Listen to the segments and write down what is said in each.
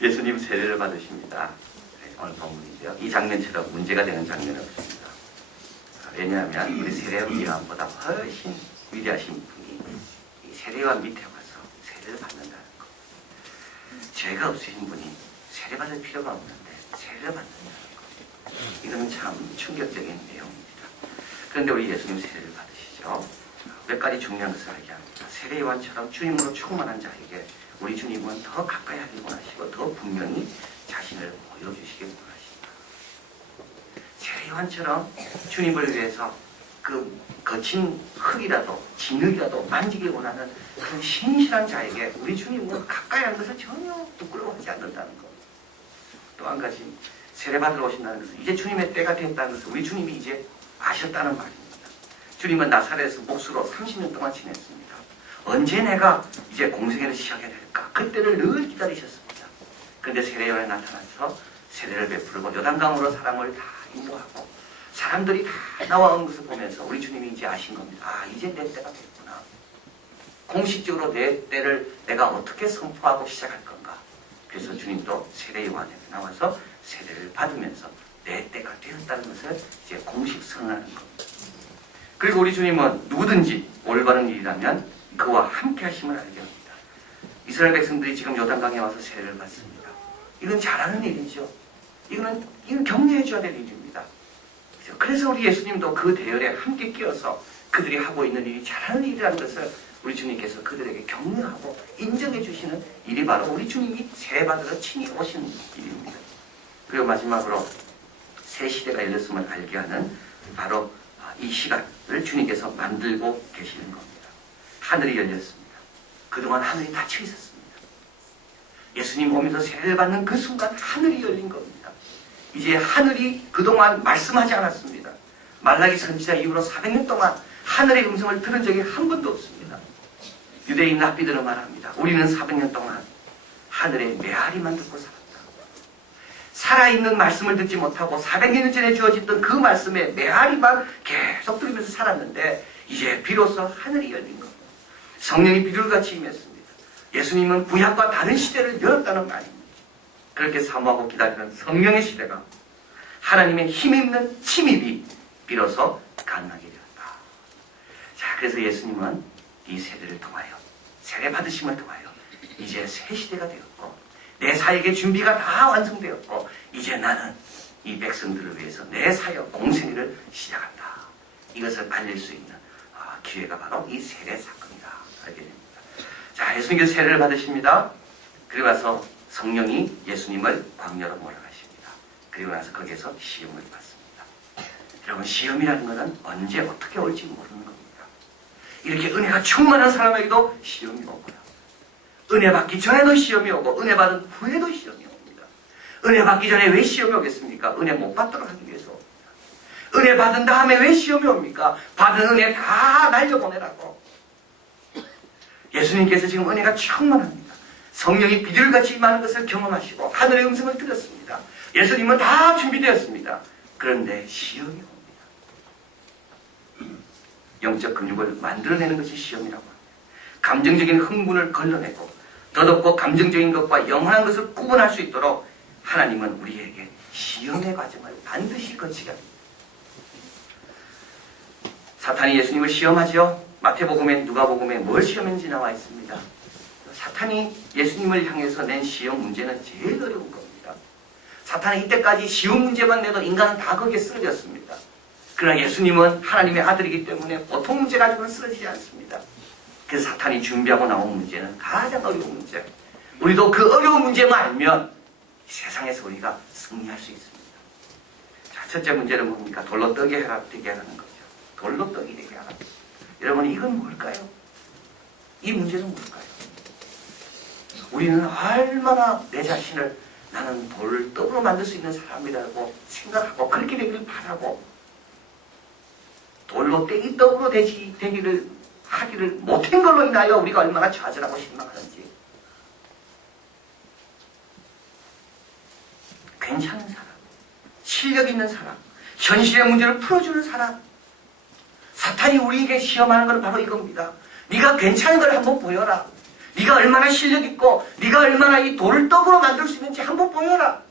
예수님 세례를 받으십니다. 네, 오늘 본문인데요. 이 장면처럼 문제가 되는 장면은 없습니다. 왜냐하면 우리 세례요한 요한보다 훨씬 위대하신 분이 이 세례요한 밑에 와서 세례를 받는다는 것. 죄가 없으신 분이 세례받을 필요가 없는데 세례를 받는다는 것. 이거는 참 충격적인 내용입니다. 그런데 우리 예수님 세례를 받으시죠. 몇 가지 중요한 것을 알게 합니다. 세례요한처럼 주님으로 충만한 자에게 우리 주님은 더 가까이 하길 원하시고 더 분명히 자신을 보여주시길 원하십니다. 세례요한처럼 주님을 위해서 그 거친 흙이라도 진흙이라도 만지길 원하는 그런 신실한 자에게 우리 주님은 가까이 하는 것을 전혀 부끄러워하지 않는다는 것. 또 한 가지 세례받으러 오신다는 것은 이제 주님의 때가 됐다는 것을 우리 주님이 이제 아셨다는 말입니다. 주님은 나사렛에서 목수로 30년 동안 지냈습니다. 언제 내가 이제 공생애를 시작해야 될까? 그때를 늘 기다리셨습니다. 그런데 세례요한에 나타나서 세례를 베풀고 요단강으로 사람을 다 인도하고 사람들이 다 나와온 것을 보면서 우리 주님이 이제 아신 겁니다. 아, 이제 내 때가 됐구나. 공식적으로 내 때를 내가 어떻게 선포하고 시작할 건가? 그래서 주님도 세례요한에 나와서 세례를 받으면서 내 때가 되었다는 것을 이제 공식 선언하는 겁니다. 그리고 우리 주님은 누구든지 올바른 일이라면 그와 함께 하심을 알게 합니다. 이스라엘 백성들이 지금 요단강에 와서 세례를 받습니다. 이건 잘하는 일이죠. 이건 격려해 줘야 될 일입니다. 그래서 우리 예수님도 그 대열에 함께 끼어서 그들이 하고 있는 일이 잘하는 일이라는 것을 우리 주님께서 그들에게 격려하고 인정해 주시는 일이 바로 우리 주님이 세례받으러 친히 오시는 일입니다. 그리고 마지막으로 새 시대가 열렸음을 알게 하는 바로 이 시간을 주님께서 만들고 계시는 겁니다. 하늘이 열렸습니다. 그동안 하늘이 닫혀 있었습니다. 예수님 오면서 세례를 받는 그 순간 하늘이 열린 겁니다. 이제 하늘이 그동안 말씀하지 않았습니다. 말라기 선지자 이후로 400년 동안 하늘의 음성을 들은 적이 한 번도 없습니다. 유대인 랍비들은 말합니다. 우리는 400년 동안 하늘의 메아리만 듣고 살았다. 살아있는 말씀을 듣지 못하고 400년 전에 주어졌던 그 말씀의 메아리만 계속 들으면서 살았는데 이제 비로소 하늘이 열린 겁니다. 성령이 비둘기같이 임했습니다. 예수님은 구약과 다른 시대를 열었다는 말입니다. 그렇게 사모하고 기다리는 성령의 시대가 하나님의 힘있는 침입이 비로소 가능하게 되었다. 자, 그래서 예수님은 이 세대를 통하여 세례 받으심을 통하여 이제 새 시대가 되었고 내 사역의 준비가 다 완성되었고 이제 나는 이 백성들을 위해서 내 사역 공생애를 시작한다. 이것을 알릴 수 있는 기회가 바로 이 세례 사건이다. 알게 됩니다. 자, 예수님께서 세례를 받으십니다. 그리고 나서 성령이 예수님을 광야로 몰아가십니다. 그리고 나서 거기에서 시험을 받습니다. 여러분, 시험이라는 것은 언제 어떻게 올지 모르는 겁니다. 이렇게 은혜가 충만한 사람에게도 시험이 오고요. 은혜 받기 전에도 시험이 오고 은혜 받은 후에도 시험이 옵니다. 은혜 받기 전에 왜 시험이 오겠습니까? 은혜 못 받도록 하기 위해서 옵니다. 은혜 받은 다음에 왜 시험이 옵니까? 받은 은혜 다 날려보내라고. 예수님께서 지금 은혜가 충만합니다. 성령이 비둘기같이 임하는 것을 경험하시고 하늘의 음성을 들었습니다. 예수님은 다 준비되었습니다. 그런데 시험이 옵니다. 영적 근육을 만들어내는 것이 시험이라고 합니다. 감정적인 흥분을 걸러내고 더덥고 감정적인 것과 영원한 것을 구분할 수 있도록 하나님은 우리에게 시험의 과정을 반드시 거치게 합니다. 사탄이 예수님을 시험하죠. 마태복음에 누가복음에 뭘 시험했는지 나와 있습니다. 사탄이 예수님을 향해서 낸 시험 문제는 제일 어려운 겁니다. 사탄이 이때까지 쉬운 문제만 내도 인간은 다 거기에 쓰러졌습니다. 그러나 예수님은 하나님의 아들이기 때문에 보통 문제 가지고는 쓰러지지 않습니다. 그래서 사탄이 준비하고 나온 문제는 가장 어려운 문제. 우리도 그 어려운 문제만 알면 세상에서 우리가 승리할 수 있습니다. 자, 첫째 문제는 뭡니까? 돌로 떡이 되게 하라는 거죠. 돌로 떡이 되게 하라. 여러분, 이건 뭘까요? 이 문제는 뭘까요? 우리는 얼마나 내 자신을 나는 돌을 떡으로 만들 수 있는 사람이라고 생각하고 그렇게 되기를 바라고 돌로 떡이 떡으로 되기를 하기를 못한 걸로 인하여 우리가 얼마나 좌절하고 실망하는지. 괜찮은 사람, 실력 있는 사람, 현실의 문제를 풀어주는 사람. 사탄이 우리에게 시험하는 건 바로 이겁니다. 네가 괜찮은 걸 한번 보여라. 네가 얼마나 실력 있고 네가 얼마나 이 돌을 떡으로 만들 수 있는지 한번 보여라.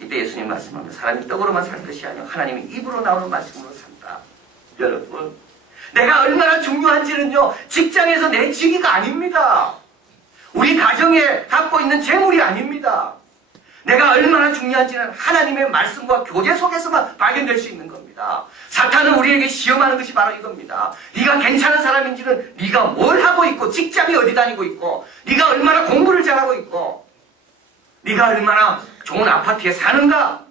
이때 예수님 말씀합니다. 사람이 떡으로만 살 것이 아니라 하나님의 입으로 나오는 말씀으로 산다. 여러분, 내가 얼마나 중요한지는요, 직장에서 내 직위가 아닙니다. 우리 가정에 갖고 있는 재물이 아닙니다. 내가 얼마나 중요한지는 하나님의 말씀과 교제 속에서만 발견될 수 있는 겁니다. 사탄은 우리에게 시험하는 것이 바로 이겁니다. 네가 괜찮은 사람인지는 네가 뭘 하고 있고, 직장이 어디 다니고 있고, 네가 얼마나 공부를 잘하고 있고, 네가 얼마나 좋은 아파트에 사는가.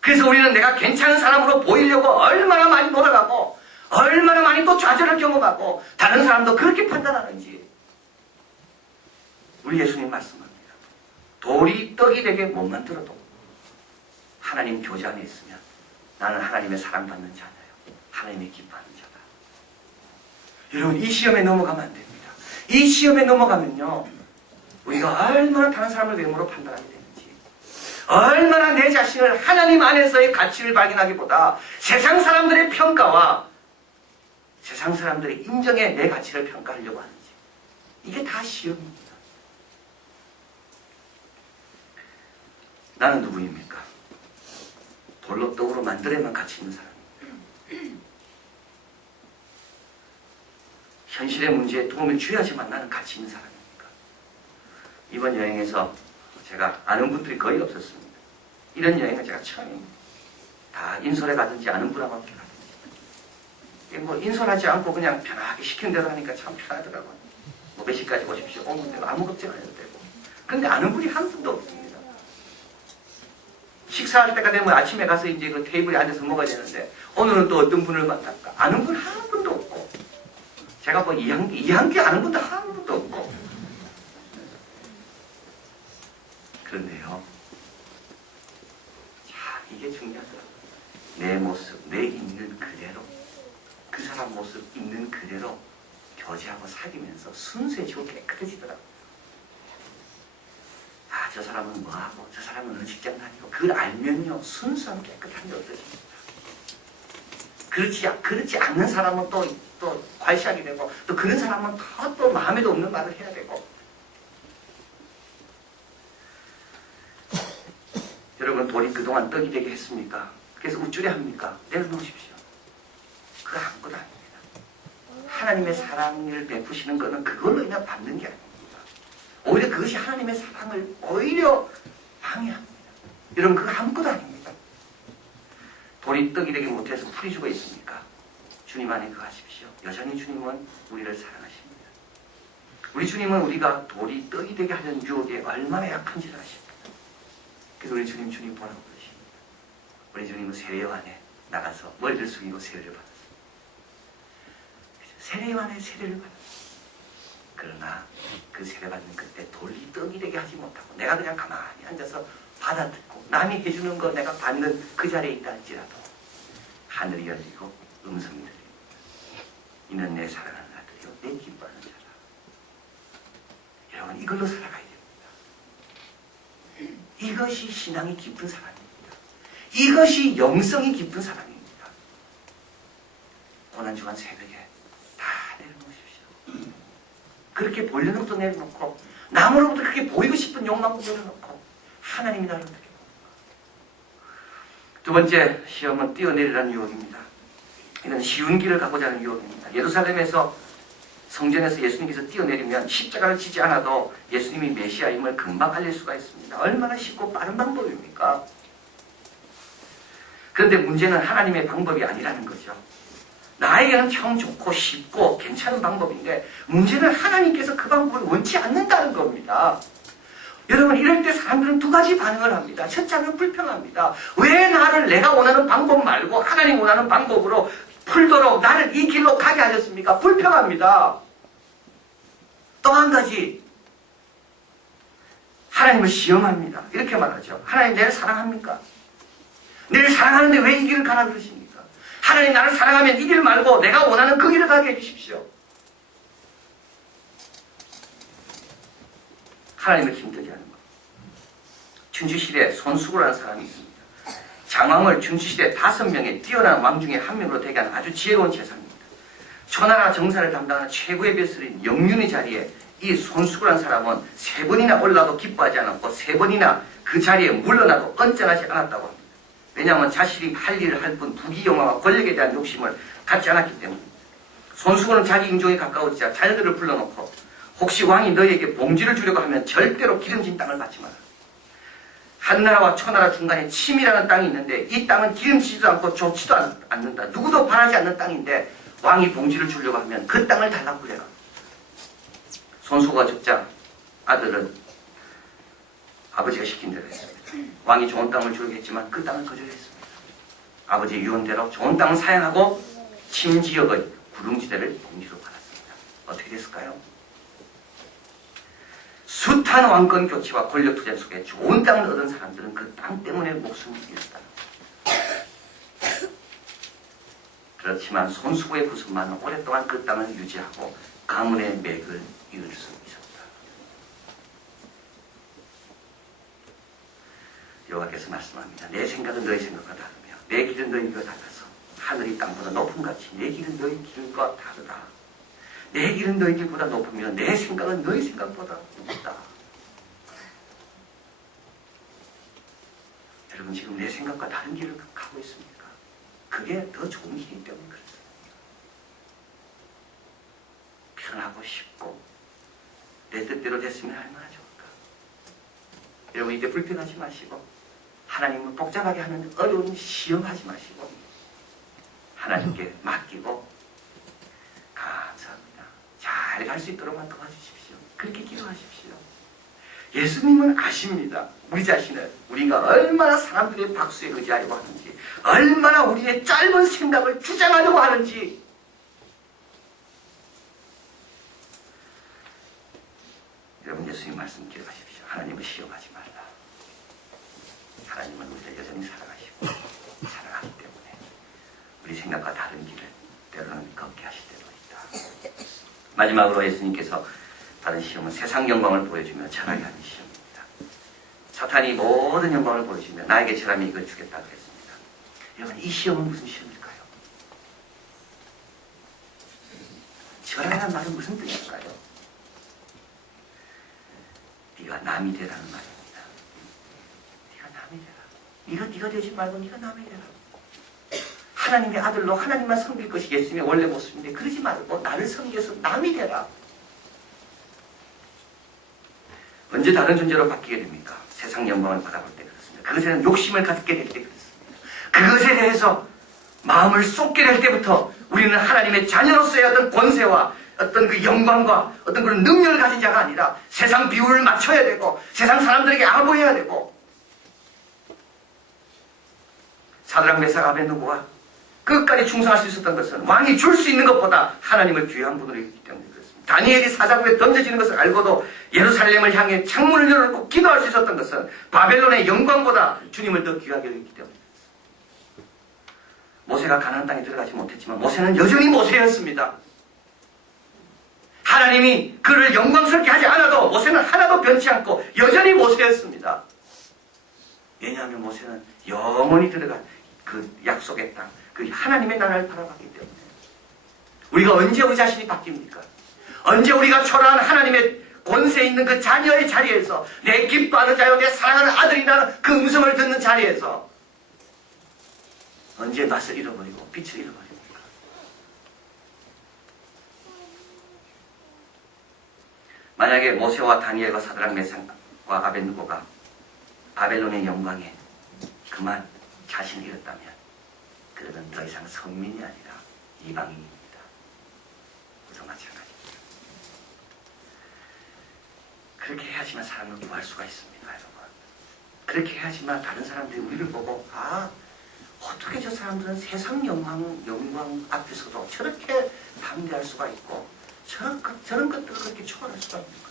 그래서 우리는 내가 괜찮은 사람으로 보이려고 얼마나 많이 돌아가고 얼마나 많이 또 좌절을 경험하고 다른 사람도 그렇게 판단하는지. 우리 예수님 말씀합니다. 돌이 떡이 되게 못 만들어도 하나님 교제 안에 있으면 나는 하나님의 사랑받는 자예요. 하나님의 기뻐하는 자다. 여러분, 이 시험에 넘어가면 안 됩니다. 이 시험에 넘어가면요, 우리가 얼마나 다른 사람을 외모로 판단하게 되는지, 얼마나 내 자신을 하나님 안에서의 가치를 발견하기보다 세상 사람들의 평가와 세상 사람들의 인정에 내 가치를 평가하려고 하는지, 이게 다 시험입니다. 나는 누구입니까? 돌로 떡으로 만들어야만 가치 있는 사람입니다. 현실의 문제에 도움을 줘야지만 나는 가치 있는 사람입니다. 이번 여행에서 제가 아는 분들이 거의 없었습니다. 이런 여행은 제가 처음입니다. 다 인솔에 가든지 아는 분 하고 가든지. 뭐 인솔하지 않고 그냥 편하게 시킨 대로 하니까 참 편하더라고요. 뭐 몇 시까지 오십시오. 오면 되고 아무 걱정 안 해도 되고. 그런데 아는 분이 한 분도 없습니다. 식사할 때가 되면 아침에 가서 이제 그 테이블에 앉아서 먹어야 되는데 오늘은 또 어떤 분을 만날까? 아는 분 한 분도 없고, 제가 뭐 이한기 아는 분도 한 분도 없고. 그런데요, 자, 이게 중요하더라고요. 내 모습, 내 있는 그대로, 그 사람 모습 있는 그대로 교제하고 사귀면서 순수해지고 깨끗해지더라고요. 아, 저 사람은 뭐하고, 저 사람은 어느 직장 다니고, 그걸 알면요, 순수한 깨끗한 게 어떠십니까? 그렇지 않는 사람은 또 괄시하게 되고, 또 그런 사람은 또 마음에도 없는 말을 해야 되고. 여러분, 돌이 그동안 떡이 되게 했습니까? 그래서 우쭐해 합니까? 내려놓으십시오. 그거 아무것도 아닙니다. 하나님의 사랑을 베푸시는 것은 그걸로 인해 받는 게 아닙니다. 오히려 그것이 하나님의 사랑을 오히려 방해합니다. 여러분, 그거 아무것도 아닙니다. 돌이 떡이 되게 못해서 풀이 죽어 있습니까? 주님 안에 거하십시오. 여전히 주님은 우리를 사랑하십니다. 우리 주님은 우리가 돌이 떡이 되게 하려는 유혹에 얼마나 약한지를 아십니다. 그래서 우리 주님 보라고 그러십니다. 우리 주님은 세례요한에 나가서 머리를 숙이고 세례를 받았습니다. 세례요한의 세례를 받았습니다. 그러나 그 세례받는 그때 돌이 떡이 되게 하지 못하고 내가 그냥 가만히 앉아서 받아듣고 남이 해주는 거 내가 받는 그 자리에 있다 할지라도 하늘이 열리고 음성이 들립니다. 이는 내 사랑하는 아들이요 내 기뻐하는 자라. 여러분, 이걸로 살아가야 됩니다. 이것이 신앙이 깊은 사람입니다. 이것이 영성이 깊은 사람입니다. 고난주간 새벽에 다 내려놓으십시오. 그렇게 보이는 것도 내려놓고 남으로부터 그렇게 보이고 싶은 욕망도 내려놓고 하나님이 나를 어떻게 봅니까? 두 번째 시험은 뛰어내리라는 유혹입니다. 이는 쉬운 길을 가고자 하는 유혹입니다. 예루살렘에서 성전에서 예수님께서 뛰어내리면 십자가를 지지 않아도 예수님이 메시아임을 금방 알릴 수가 있습니다. 얼마나 쉽고 빠른 방법입니까? 그런데 문제는 하나님의 방법이 아니라는 거죠. 나에게는 참 좋고 쉽고 괜찮은 방법인데 문제는 하나님께서 그 방법을 원치 않는다는 겁니다. 여러분, 이럴 때 사람들은 두 가지 반응을 합니다. 첫째는 불평합니다. 왜 나를 내가 원하는 방법 말고 하나님 원하는 방법으로 풀도록 나를 이 길로 가게 하셨습니까? 불평합니다. 또 한 가지, 하나님을 시험합니다. 이렇게 말하죠. 하나님 나를 사랑합니까? 나를 사랑하는데 왜 이 길을 가라 그러십니까? 하나님 나를 사랑하면 이 길 말고 내가 원하는 그 길을 가게 해주십시오. 하나님을 힘들게 하는 것. 춘추시대에 손수구라는 사람이 있습니다. 장왕을 춘추시대 5명의 뛰어난 왕 중에 한 명으로 되게 하는 아주 지혜로운 재상입니다. 천하나 정사를 담당하는 최고의 벼슬인 영륜의 자리에 이 손수구라는 사람은 3번이나 올라도 기뻐하지 않았고 3번이나 그 자리에 물러나도 언짢아하지 않았다고 합니다. 왜냐하면 자신이 할 일을 할 뿐 부귀영화와 권력에 대한 욕심을 갖지 않았기 때문입니다. 손수구는 자기 임종에 가까워지자 자녀들을 불러놓고 혹시 왕이 너희에게 봉지를 주려고 하면 절대로 기름진 땅을 받지 마라. 한나라와 초나라 중간에 침이라는 땅이 있는데 이 땅은 기름지지도 않고 좋지도 않는다. 누구도 바라지 않는 땅인데 왕이 봉지를 주려고 하면 그 땅을 달라고 그래라. 손수구가 죽자 아들은 아버지가 시킨 대로 했습니다. 왕이 좋은 땅을 주려고 했지만 그 땅을 거절했습니다. 아버지의 유언대로 좋은 땅을 사양하고 침지역의 구릉지대를 봉지로 받았습니다. 어떻게 됐을까요? 숱한 왕권 교체와 권력 투쟁 속에 좋은 땅을 얻은 사람들은 그 땅 때문에 목숨을 잃었다. 그렇지만 손수구의 후손만은 오랫동안 그 땅을 유지하고 가문의 맥을 이을 수 있었다. 여호와께서 말씀합니다. 내 생각은 너희 생각과 다르며 내 길은 너희 길과 달라서 하늘이 땅보다 높은 같이 내 길은 너희 길과 다르다. 내 길은 너희 길보다 높으며 내 생각은 너희 생각보다 높다. 여러분 지금 내 생각과 다른 길을 가고 있습니까? 그게 더 좋은 길이기 때문에 그렇습니다. 편하고 쉽고 내 뜻대로 됐으면 얼마나 좋을까. 여러분 이제 불편하지 마시고 하나님을 복잡하게 하는 어려운 시험하지 마시고 하나님께 맡기고 감사합니다. 잘 갈 수 있도록만 도와주십시오. 그렇게 기도하십시오. 예수님은 아십니다. 우리 자신을 우리가 얼마나 사람들의 박수에 의지하려고 하는지 얼마나 우리의 짧은 생각을 주장하려고 하는지 여러분 예수님 말씀 기억하십시오. 하나님을 시험하지 말라. 하나님은 우리를 여전히 사랑하시고 사랑하기 때문에 우리 생각과 다른 길을 때로는 걷게 하실 때도 있다. 마지막으로 예수님께서 받은 시험은 세상 영광을 보여주며 절하게 하는 시험입니다. 사탄이 모든 영광을 보여주며 나에게 절하면 이걸 주겠다고 했습니다. 여러분 이 시험은 무슨 시험일까요? 절하라는 말은 무슨 뜻일까요? 네가 남이 되라는 말입니다. 네가 남이 되라. 네가 되지 말고 네가 남이 되라. 하나님의 아들로 하나님만 섬길 것이 예수님의 원래 모습인데 그러지 말고 나를 섬겨서 남이 되라. 언제 다른 존재로 바뀌게 됩니까? 세상 영광을 받아볼 때 그렇습니다. 그것에는 욕심을 갖게 될 때 그렇습니다. 그것에 대해서 마음을 쏟게 될 때부터 우리는 하나님의 자녀로서의 어떤 권세와 어떤 그 영광과 어떤 그런 능력을 가진 자가 아니라 세상 비율을 맞춰야 되고 세상 사람들에게 아부해야 되고 사드락 메삭 아벳느고가 끝까지 충성할 수 있었던 것은 왕이 줄 수 있는 것보다 하나님을 귀한 분으로 있기 때문에 그렇습니다. 다니엘이 사자굴에 던져지는 것을 알고도 예루살렘을 향해 창문을 열어놓고 기도할 수 있었던 것은 바벨론의 영광보다 주님을 더 귀하게 여겼기 때문에 모세가 가나안 땅에 들어가지 못했지만 모세는 여전히 모세였습니다. 하나님이 그를 영광스럽게 하지 않아도 모세는 하나도 변치 않고 여전히 모세였습니다. 왜냐하면 모세는 영원히 들어간 그 약속의 땅, 그 하나님의 나라를 바라봤기 때문에 우리가 언제 우리 자신이 바뀝니까? 언제 우리가 초라한 하나님의 권세 있는 그 자녀의 자리에서 내 기뻐하는 자요 내 사랑하는 아들이라는 그 음성을 듣는 자리에서 언제 맛을 잃어버리고 빛을 잃어버립니까? 만약에 모세와 다니엘과 사드락 메삭과 아벳느고가 바벨론의 영광에 그만 자신을 잃었다면 그들은 더 이상 선민이 아니라 이방인입니다. 우리도 마찬가지입니다. 그렇게 해야지만 사람을 구할 수가 있습니다. 여러분. 그렇게 해야지만 다른 사람들이 우리를 보고 어떻게 저 사람들은 세상 영광 앞에서도 저렇게 담대할 수가 있고 저런 것들을 그렇게 초월할 수가 있는가.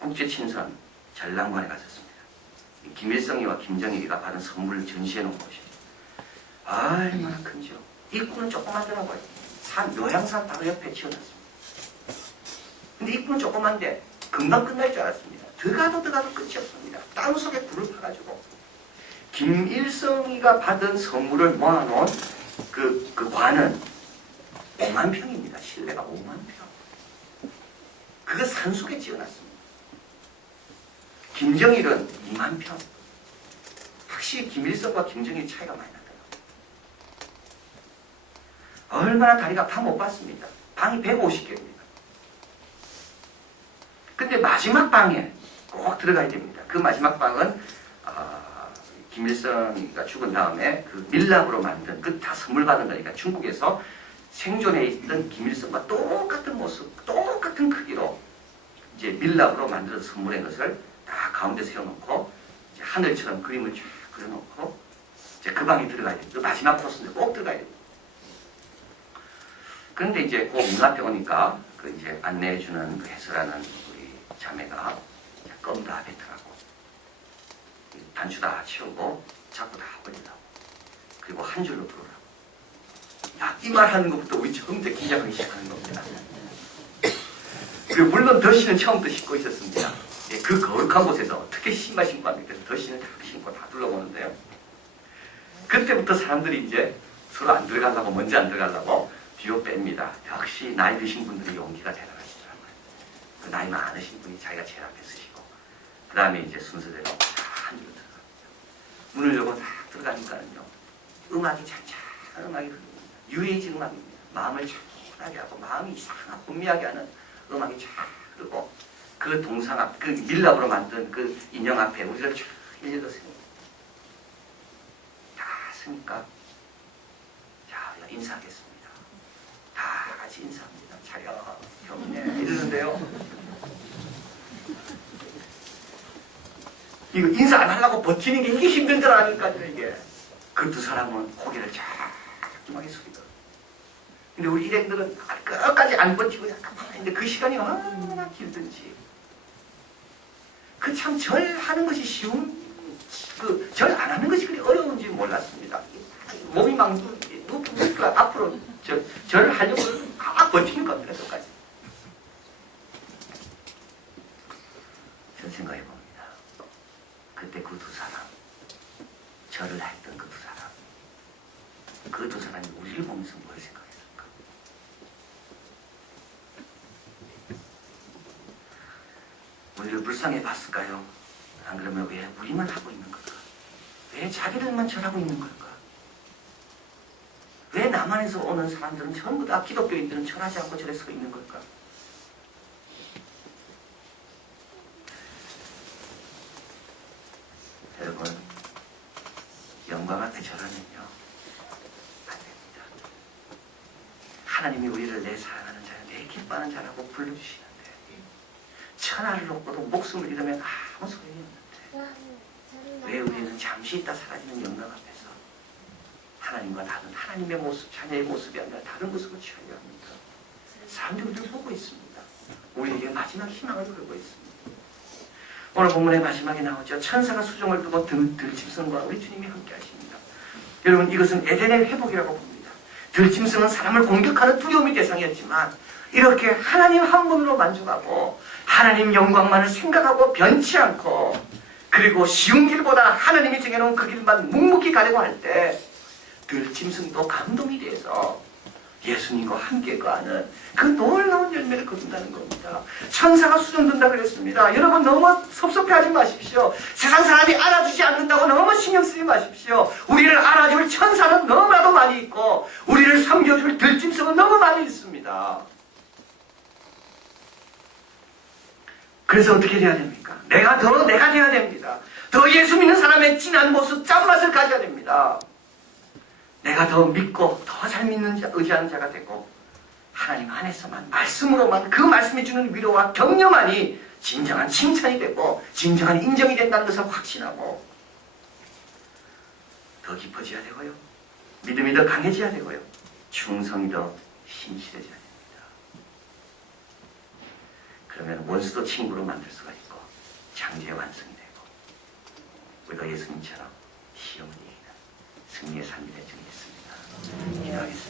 국제친선 전람관에 갔었습니다. 김일성이와 김정일이가 받은 선물을 전시해 놓은 곳이에요. 얼마나 큰지요. 입구는 조그마더라고요. 요양산 바로 옆에 지어놨습니다. 근데 입구는 조그만데 금방 끝날 줄 알았습니다. 들어가도 끝이 없습니다. 땅속에 불을 파가지고 김일성이가 받은 선물을 모아놓은 그 관은 5만 평입니다. 실내가 5만 평. 그거 산속에 지어놨습니다. 김정일은 2만 평. 확실히 김일성과 김정일 차이가 많이 나더라고요. 얼마나 다리가 다 못 봤습니다. 방이 150개입니다. 근데 마지막 방에 꼭 들어가야 됩니다. 그 마지막 방은 김일성이가 죽은 다음에 그 밀랍으로 만든 그 다 선물 받은 거니까 중국에서 생존해 있던 김일성과 똑같은 모습, 똑같은 크기로 이제 밀랍으로 만들어서 선물한 것을 다 가운데 세워놓고 이제 하늘처럼 그림을 쫙 그려놓고 이제 그 방에 들어가야 됩니다. 그 마지막 코스인데 꼭 들어가야 됩니다. 그런데 이제 그 문 앞에 오니까 그 이제 안내해주는 그 해설하는 우리 자매가 껌 다 뱉으라고 단추 다 치우고 자꾸 다 버리라고 그리고 한 줄로 부르라고. 야, 이 말하는 것부터 우리 처음부터 긴장하기 시작하는 겁니다. 그리고 물론 덧신은 처음부터 신고 있었습니다. 예, 그 거룩한 곳에서 어떻게 신발 신고 합니까? 그래서 덧신을 다 신고 다 둘러보는데요. 그때부터 사람들이 이제 서로 안 들어가려고 먼저 안 들어가려고 뒤로 뺍니다. 역시 나이 드신 분들이 용기가 대단하시더라고요. 그 나이 많으신 분이 자기가 제일 앞에 서시고 그 다음에 이제 순서대로 다 한 줄로 들어갑니다. 문을 열고 다 들어가니까는요. 음악이 찬찬한 음악이 흐릅니다. 유해진 음악입니다. 마음을 차분하게 하고 마음이 이상하고 혼미하게 하는 음악이 쫙 흐르고 그 동상 앞, 그 밀랍으로 만든 그 인형 앞에 우리를 쫙 일일이 세웁니다. 다 서니까 자, 인사하겠습니다. 다 같이 인사합니다. 차려, 경례 이러는데요. 이거 인사 안 하려고 버티는 게 이게 힘들더라니까요, 이게. 그 두 사람은 고개를 자꾸하게 숙이더라고요. 근데 우리 일행들은 끝까지 안 버티고 약간 근데 그 시간이 얼마나 길든지. 그 참 절하는 것이 쉬운, 그 절 안 하는 것이 그리 어려운지 몰랐습니다. 몸이 막 누우니까 앞으로 절을 하려고 막 버티는 겁니다, 끝까지. 전 생각해봅니다. 그때 그 두 사람, 절을 했던 그 두 사람, 그 두 사람이 우리를 보면서 뭘 생각했을까? 우리를 불쌍해 봤을까요? 안 그러면 왜 우리만 하고 있는 걸까? 왜 자기들만 절하고 있는 걸까? 왜 남한에서 오는 사람들은 전부 다 기독교인들은 절하지 않고 절에 서 있는 걸까? 여러분, 영광 앞에 절하면요 안 됩니다. 하나님이 우리를 내 사랑하는 자야, 내 기뻐하는 자라고 불러주시는데 천하를 놓고도 목숨을 잃으면 아무 소용이 없는데 왜 우리는 잠시 있다 사라지는 영광 앞에서 하나님과 다른 하나님의 모습, 자녀의 모습이 아니라 다른 모습을 취하려 합니까? 사람들이 우리를 보고 있습니다. 우리에게 마지막 희망을 걸고 있습니다. 오늘 본문의 마지막에 나오죠. 천사가 수종을 두고 들짐승과 우리 주님이 함께 하십니다. 여러분, 이것은 에덴의 회복이라고 봅니다. 들짐승은 사람을 공격하는 두려움의 대상이었지만 이렇게 하나님 한 분으로 만족하고 하나님 영광만을 생각하고 변치 않고 그리고 쉬운 길보다 하나님이 정해놓은 그 길만 묵묵히 가려고 할 때 들짐승도 감동이 돼서 예수님과 함께 거하는 그 놀라운 열매를 거둔다는 겁니다. 천사가 수종든다 그랬습니다. 여러분 너무 섭섭해하지 마십시오. 세상 사람이 알아주지 않는다고 너무 신경 쓰지 마십시오. 우리를 알아줄 천사는 너무나도 많이 있고 우리를 섬겨줄 들짐승은 너무 많이 있습니다. 그래서 어떻게 돼야 됩니까? 내가 돼야 됩니다. 더 예수 믿는 사람의 진한 모습, 짠맛을 가져야 됩니다. 내가 더 믿고 더 잘 믿는 자, 의지하는 자가 되고 하나님 안에서만 말씀으로만 그 말씀이 주는 위로와 격려만이 진정한 칭찬이 되고 진정한 인정이 된다는 것을 확신하고 더 깊어져야 되고요. 믿음이 더 강해져야 되고요. 충성이 더 신실해져야 됩니다. 그러면 원수도 친구로 만들 수가 있고 장제의 완성이 되고 우리가 예수님처럼 시험을 이기는 승리의 삶이 될 줄 믿습니다. 기도하겠습니다.